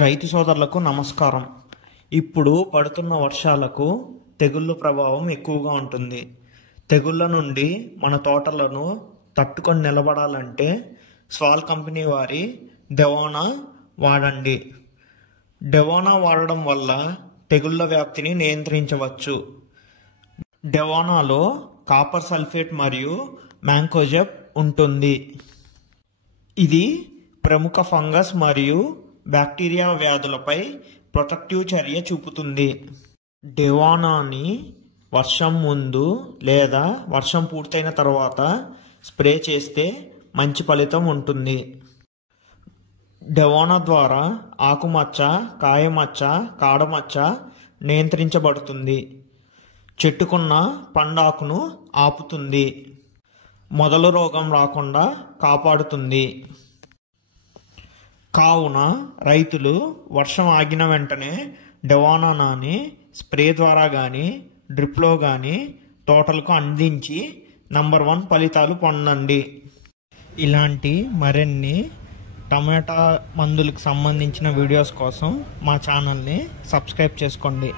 రైతు సోదరులకు నమస్కారం. ఇప్పుడు పడుతున్న వర్షాలకు తెగుళ్ళ ప్రభావం ఎక్కువగా ఉంటుంది. తెగుళ్ళ నుండి మన తోటలను తట్టుకొని నిలబడాలంటే స్వాల్ కంపెనీ వారి డెవోనా వాడండి. డెవోనా వాడడం వల్ల తెగుళ్ళ వ్యాప్తిని నియంత్రించవచ్చు. డెవోనాలో కాపర్ సల్ఫేట్ మరియు మ్యాంకోజెబ్ ఉంటుంది. ఇది ప్రముఖ ఫంగస్ మరియు బ్యాక్టీరియా వ్యాధులపై ప్రొటెక్టివ్ చర్య చూపుతుంది. డెవోనాని వర్షం ముందు లేదా వర్షం పూర్తయిన తర్వాత స్ప్రే చేస్తే మంచి ఫలితం ఉంటుంది. డెవోనా ద్వారా ఆకుమచ్చ, కాయమచ్చ, కాడమచ్చ నియంత్రించబడుతుంది. చెట్టుకున్న పండాకును ఆపుతుంది. మొదలు రోగం రాకుండా కాపాడుతుంది. కావున రైతులు వర్షం ఆగిన వెంటనే డెవోనాని స్ప్రే ద్వారా కానీ డ్రిప్లో కానీ తోటలకు అందించి నంబర్ 1 ఫలితాలు పొందండి. ఇలాంటి మరిన్ని టమాటా మందులకు సంబంధించిన వీడియోస్ కోసం మా ఛానల్ని సబ్స్క్రైబ్ చేసుకోండి.